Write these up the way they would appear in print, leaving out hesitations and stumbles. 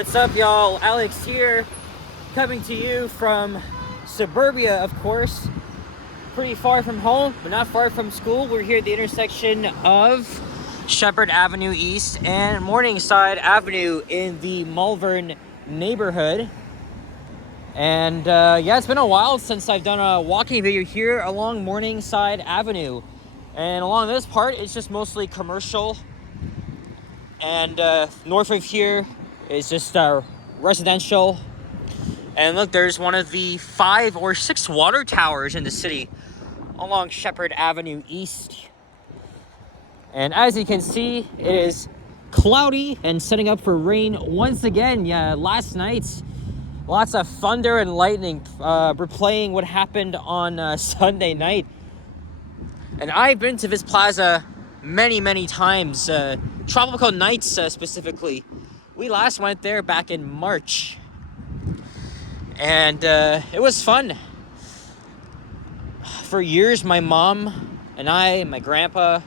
what's up, y'all? Alex here, coming to you from suburbia, of course. Pretty far from home, but not far from school. We're here at the intersection of Shepherd Avenue East and Morningside Avenue in the Malvern neighborhood. And yeah, it's been a while since I've done a walking video here along Morningside Avenue. And along this part, it's just mostly commercial. And north of here is just residential. And look, there's one of the 5 or 6 water towers in the city along Shepherd Avenue East. And as you can see, it is cloudy and setting up for rain once again. Yeah, last night, lots of thunder and lightning, replaying what happened on Sunday night. And I've been to this plaza many times, Tropical Nights specifically. We last went there back in March. And it was fun. For years, my mom and I and my grandpa,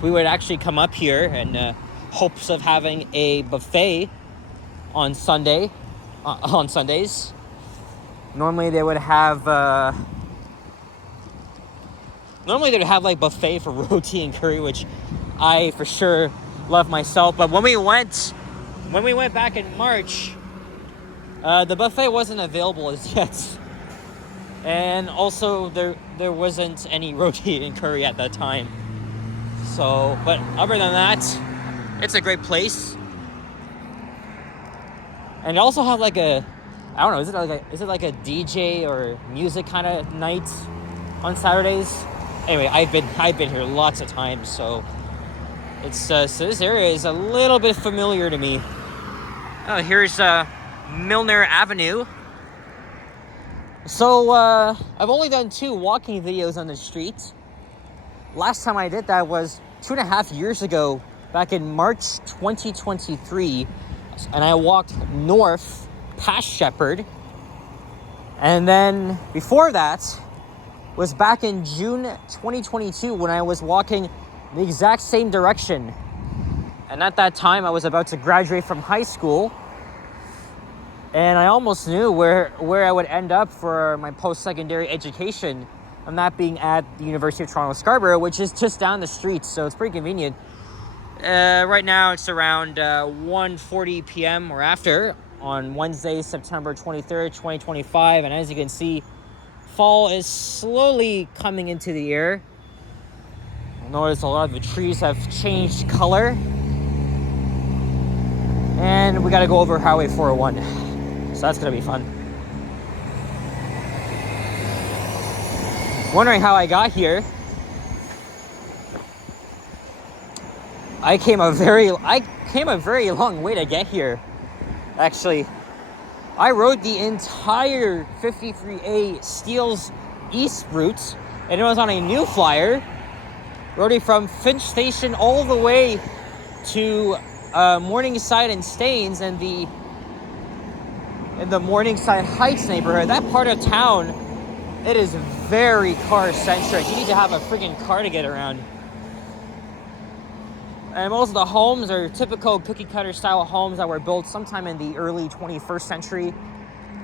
we would actually come up here in hopes of having a buffet on Sundays. Normally they would have like buffet for roti and curry, which I for sure love myself. But when we went back in March, the buffet wasn't available as yet. And also there wasn't any roti and curry at that time. So, but other than that, it's a great place. And it also have like a, I don't know, is it like a DJ or music kind of night on Saturdays? Anyway, I've been here lots of times, so it's so this area is a little bit familiar to me. Oh, here's Milner Avenue. So I've only done 2 walking videos on the street. Last time I did that was 2.5 years ago, back in March 2023, and I walked north past Shepherd. And then before that was back in June 2022 when I was walking the exact same direction. And at that time, I was about to graduate from high school. And I almost knew where I would end up for my post-secondary education. And that being at the University of Toronto Scarborough, which is just down the street. So it's pretty convenient. Right now, it's around 1:40 p.m. or after on Wednesday, September 23rd, 2025. And as you can see, fall is slowly coming into the air. You'll notice a lot of the trees have changed color. And we got to go over Highway 401. So that's going to be fun. Wondering how I got here. I came a very long way to get here. Actually, I rode the entire 53A Steeles East route, and it was on a new flyer. Rode it from Finch Station all the way to Morningside and Staines and in the Morningside Heights neighborhood. That part of town, it is very car-centric. You need to have a freaking car to get around. And most of the homes are typical cookie-cutter style homes that were built sometime in the early 21st century.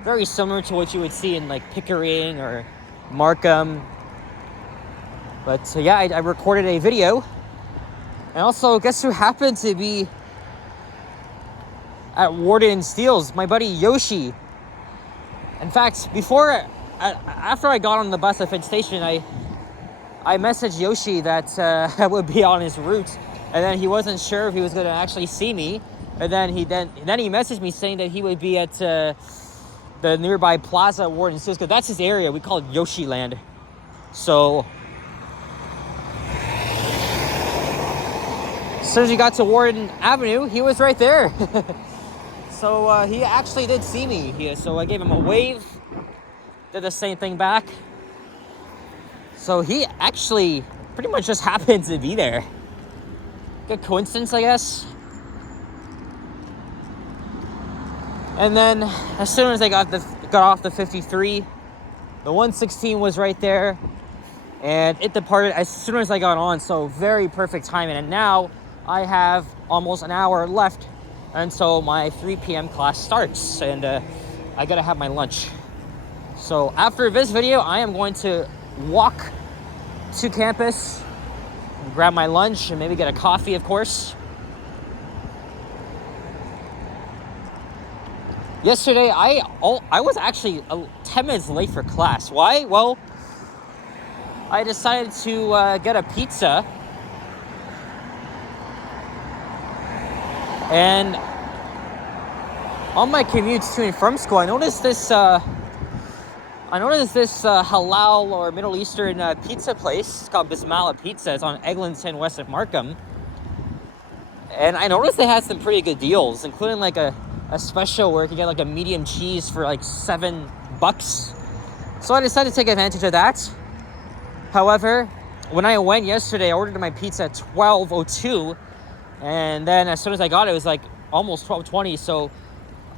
Very similar to what you would see in like Pickering or Markham. But yeah, I recorded a video. And also, guess who happened to be at Warden and Steeles? My buddy Yoshi. In fact, after I got on the bus at Finch Station, I messaged Yoshi that I would be on his route. And then he wasn't sure if he was going to actually see me. And then he messaged me saying that he would be at the nearby plaza at Warden Steeles, because that's his area. We call it Yoshi Land. So as soon as he got to Warden Avenue, he was right there. So he actually did see me. So I gave him a wave. Did the same thing back. So he actually pretty much just happened to be there. Good coincidence, I guess. And then as soon as I got off the 53, the 116 was right there, and it departed as soon as I got on. So very perfect timing. And now I have almost an hour left until my 3 p.m. class starts, and I gotta have my lunch. So after this video, I am going to walk to campus, grab my lunch, and maybe get a coffee, of course. Yesterday, I was actually 10 minutes late for class. Why? Well, I decided to get a pizza, and on my commutes to and from school, I noticed this halal or Middle Eastern pizza place. It's called Bismillah Pizza. It's on Eglinton, west of Markham. And I noticed they had some pretty good deals, including like a special where you can get like a medium cheese for like $7. So I decided to take advantage of that. However, when I went yesterday, I ordered my pizza at 12:02, and then as soon as I got it, it was like almost 12:20. So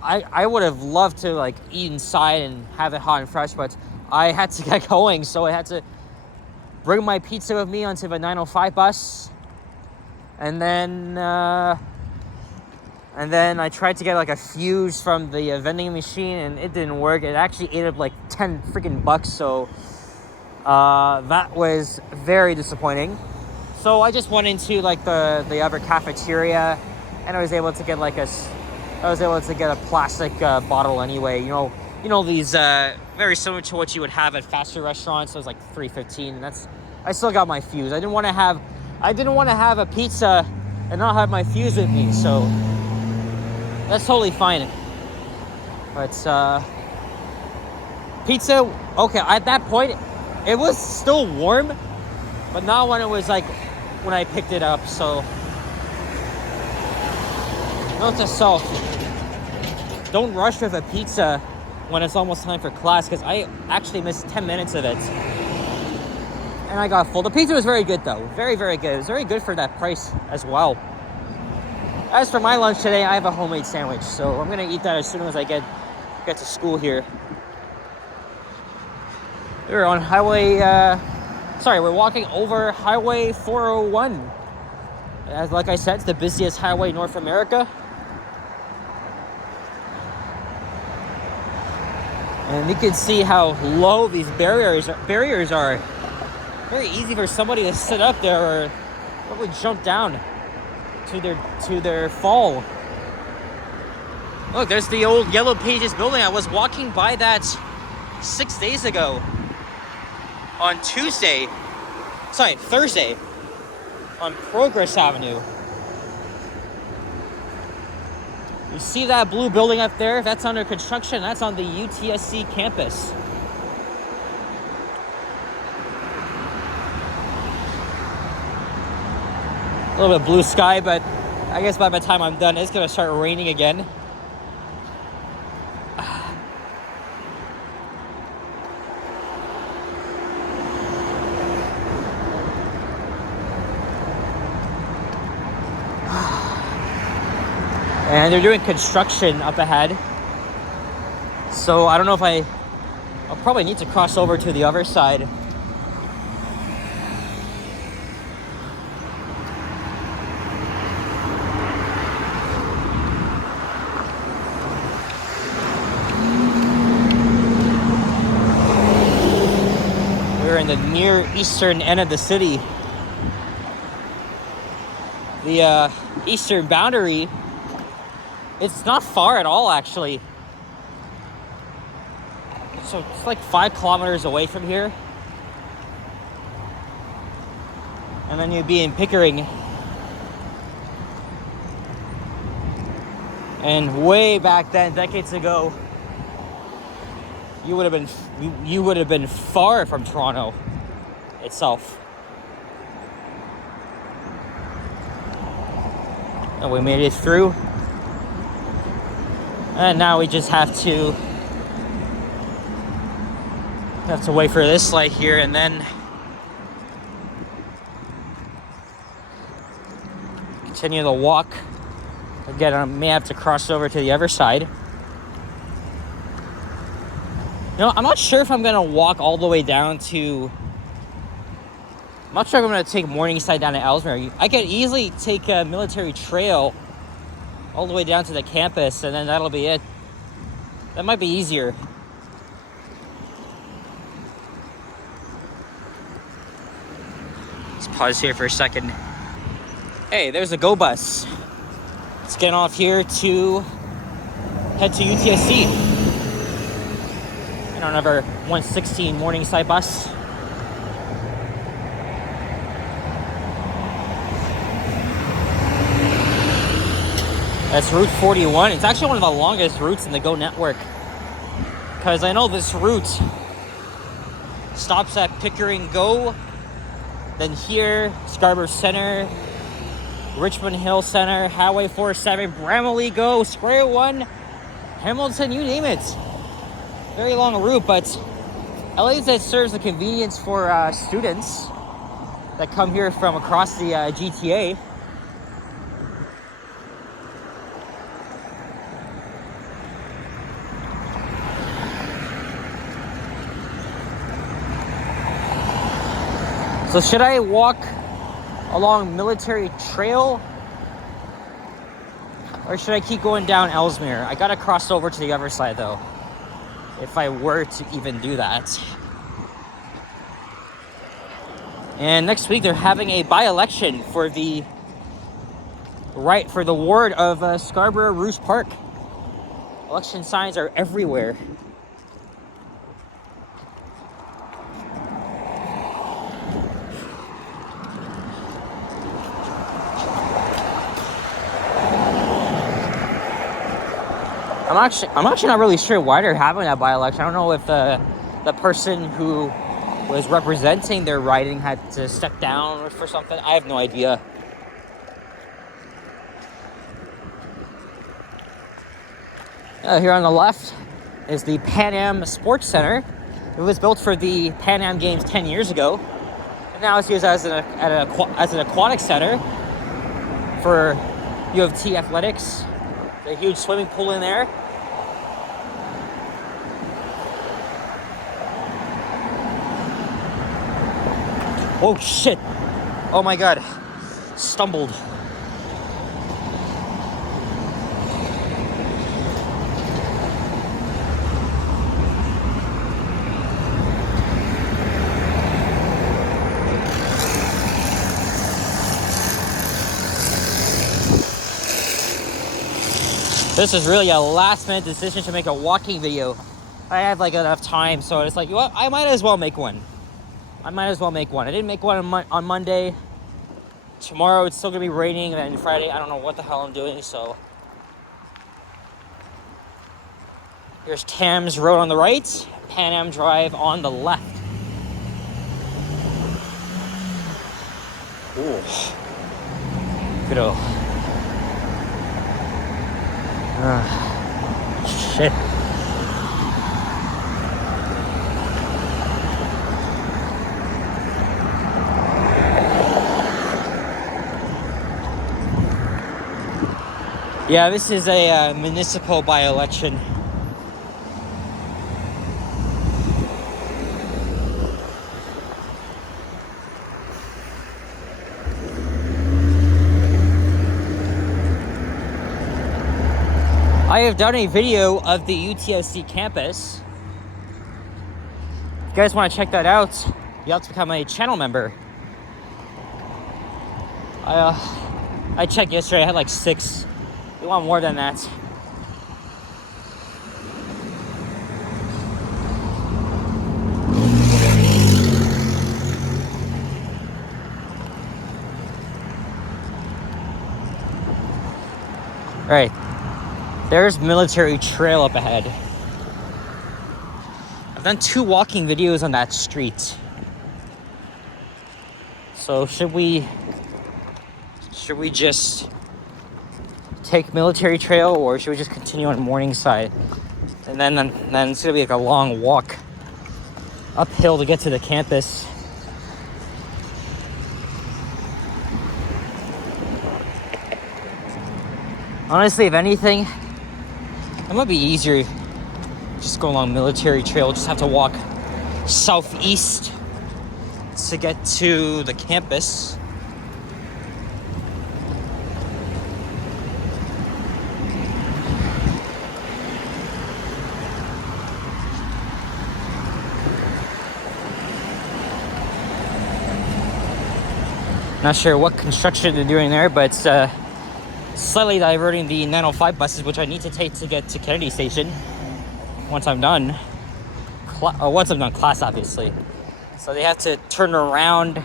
I would have loved to like eat inside and have it hot and fresh, but I had to get going, so I had to bring my pizza with me onto the 9:05 bus, and then I tried to get like a fuse from the vending machine, and it didn't work. It actually ate up like 10 freaking bucks, so that was very disappointing. So I just went into like the other cafeteria, and I was able to get a plastic bottle anyway. You know these very similar to what you would have at fast food restaurants. So it was like $3.15, and I still got my fuse. I didn't want to have a pizza and not have my fuse with me, so that's totally fine. But pizza, okay, at that point it was still warm, but not when it was like when I picked it up. So note to self, don't rush with a pizza when it's almost time for class, because I actually missed 10 minutes of it and I got full. The pizza was very good though, very, very good. It was very good for that price as well. As for my lunch today, I have a homemade sandwich, so I'm gonna eat that as soon as I get to school here. We're on we're walking over Highway 401. As like I said, it's the busiest highway in North America. And you can see how low these barriers are. Very easy for somebody to sit up there or probably jump down to their fall. Look, there's the old Yellow Pages building. I was walking by that 6 days ago on Thursday on Progress Avenue. You see that blue building up there? That's under construction. That's on the UTSC campus. A little bit of blue sky, but I guess by the time I'm done, it's gonna start raining again. And they're doing construction up ahead. So I don't know if I'll probably need to cross over to the other side. We're in the near eastern end of the city. The eastern boundary, it's not far at all, actually. So it's like 5 kilometers away from here. And then you'd be in Pickering. And way back then, decades ago, you would have been far from Toronto itself. And we made it through. And now we just have to wait for this light here, and then continue the walk. Again, I may have to cross over to the other side. I'm not sure if I'm gonna walk all the way down to. I'm not sure if I'm gonna take Morningside down to Ellesmere. I could easily take a Military Trail all the way down to the campus, and then that'll be it. That might be easier. Let's pause here for a second. Hey, there's a GO bus. Let's get off here to head to UTSC. And another 116 Morningside bus. That's Route 41. It's actually one of the longest routes in the GO network, because I know this route stops at Pickering GO, then here, Scarborough Center, Richmond Hill Center, Highway 47, Bramalea GO, Square One, Hamilton, you name it. Very long route, but at least it serves a convenience for students that come here from across the GTA. So should I walk along Military Trail, or should I keep going down Ellesmere? I gotta cross over to the other side though, if I were to even do that. And next week they're having a by-election for the ward of Scarborough Rouge Park. Election signs are everywhere. I'm actually not really sure why they're having that by-election. I don't know if the person who was representing their riding had to step down for something. I have no idea. Here on the left is the Pan Am Sports Center. It was built for the Pan Am Games 10 years ago, and now it's used as an aquatic center for U of T athletics. There's a huge swimming pool in there. Oh shit! Oh my god! Stumbled. This is really a last-minute decision to make a walking video. I had like enough time, so it's like, well, I might as well make one. I didn't make one on Monday. Tomorrow it's still gonna be raining, and then Friday I don't know what the hell I'm doing. So here's Thames Road on the right, Pan Am Drive on the left. Ooh, good old. Shit. Yeah, this is a municipal by-election. I have done a video of the UTSC campus. If you guys want to check that out, you have to become a channel member. I checked yesterday, I had like 6. You want more than that. All right. There's Military Trail up ahead. I've done 2 walking videos on that street. So should we just take Military Trail, or should we just continue on Morningside? And then it's gonna be like a long walk uphill to get to the campus. Honestly, if anything, it might be easier just go along Military Trail. Just have to walk southeast to get to the campus. Not sure what construction they're doing there, but it's slightly diverting the 905 buses, which I need to take to get to Kennedy Station once I'm done. Once I'm done class, obviously. So they have to turn around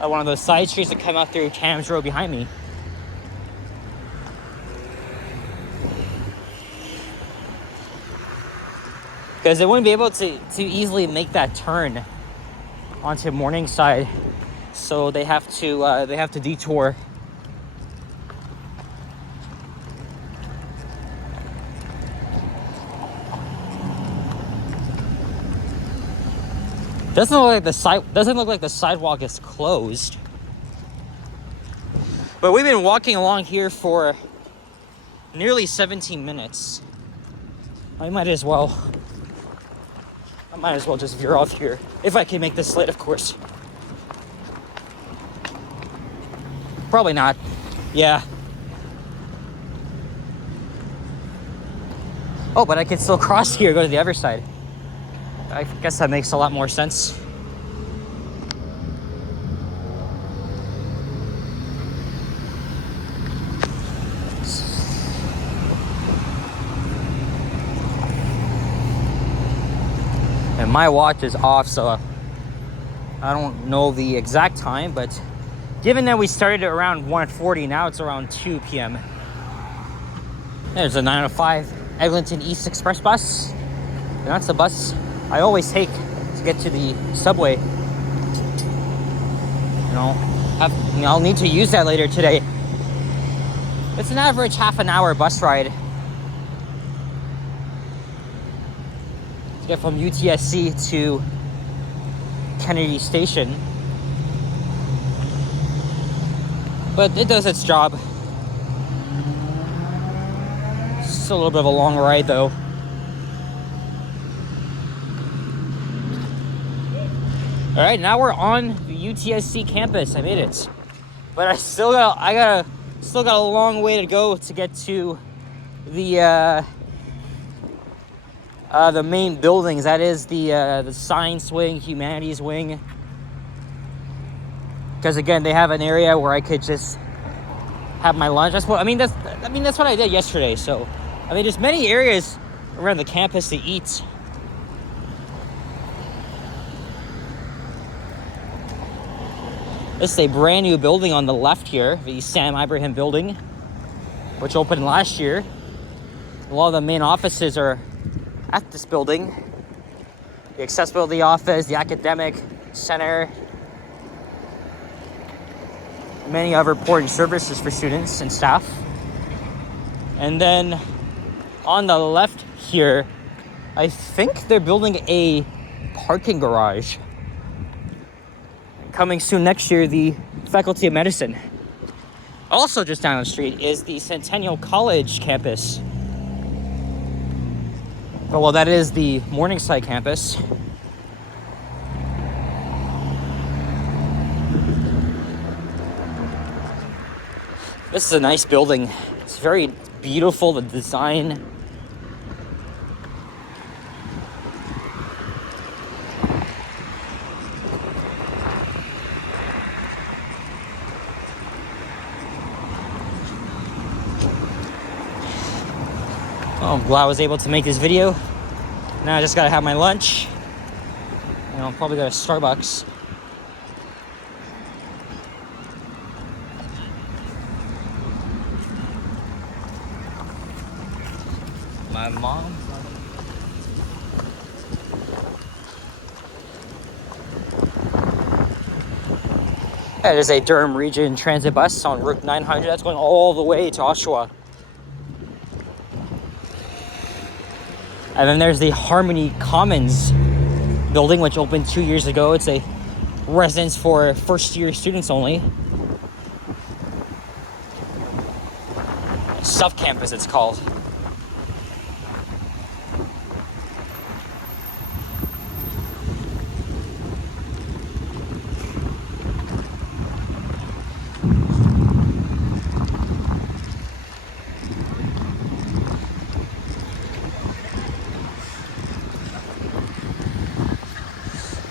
at one of those side streets that come out through Cam's Road behind me. Because they wouldn't be able to easily make that turn onto Morningside, so they have to detour. Doesn't look like the sidewalk is closed. But we've been walking along here for nearly 17 minutes. I might as well just veer off here. If I can make this late, of course. Probably not. Yeah. Oh, but I can still cross here, go to the other side. I guess that makes a lot more sense. And my watch is off, so I don't know the exact time, but given that we started at around 1:40, now it's around 2 p.m. There's a 905 Eglinton East Express bus. And that's the bus I always take to get to the subway. I'll need to use that later today. It's an average half an hour bus ride to get from UTSC to Kennedy Station. But it does its job. It's a little bit of a long ride though. All right, now we're on the UTSC campus. I made it, but I still got a long way to go to get to the main buildings. That is the science wing, humanities wing. Because again, they have an area where I could just have my lunch. That's what I did yesterday. So, there's many areas around the campus to eat. This is a brand new building on the left here, the Sam Ibrahim building, which opened last year. A lot of the main offices are at this building. The accessibility office, the academic center, many other important services for students and staff. And then on the left here, I think they're building a parking garage. Coming soon next year, the Faculty of Medicine. Also just down the street is the Centennial College campus. Well, that is the Morningside campus. This is a nice building. It's very beautiful, the design. I'm glad I was able to make this video. Now I just gotta have my lunch. And I'll probably go to Starbucks. My mom. That is a Durham Region Transit bus on Route 900. That's going all the way to Oshawa. And then there's the Harmony Commons building, which opened 2 years ago. It's a residence for first-year students only. South Campus, it's called.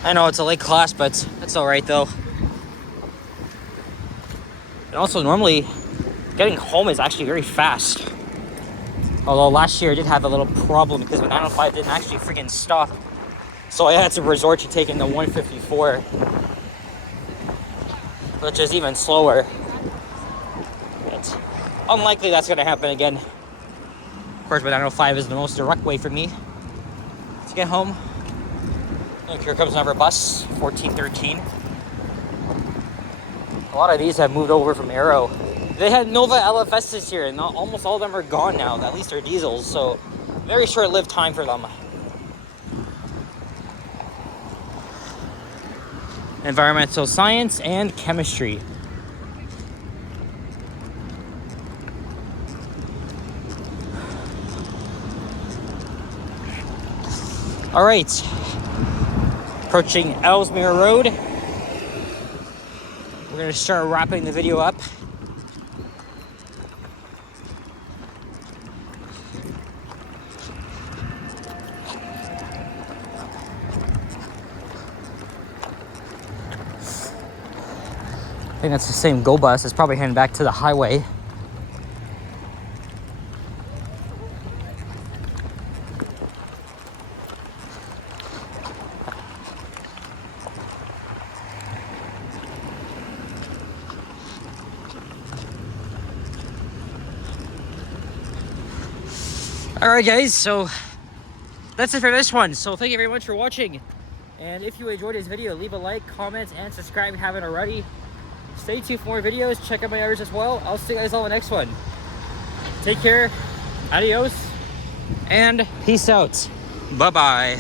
I know it's a late class, but that's all right though. And also, normally, getting home is actually very fast. Although last year I did have a little problem because the 905 didn't actually freaking stop. So I had to resort to taking the 154, which is even slower. It's unlikely that's going to happen again. Of course, my 905 is the most direct way for me to get home. Look, here comes another bus, 1413. A lot of these have moved over from Aero. They had Nova LFS this year, and almost all of them are gone now. At least they're diesels, so very short-lived time for them. Environmental science and chemistry. All right, approaching Ellesmere Road. We're gonna start wrapping the video up. I think that's the same Go bus. It's probably heading back to the highway. Alright guys, so that's it for this one. So thank you very much for watching. And if you enjoyed this video, leave a like, comment, and subscribe if you haven't already. Stay tuned for more videos. Check out my others as well. I'll see you guys all in the next one. Take care. Adios. And peace out. Bye-bye.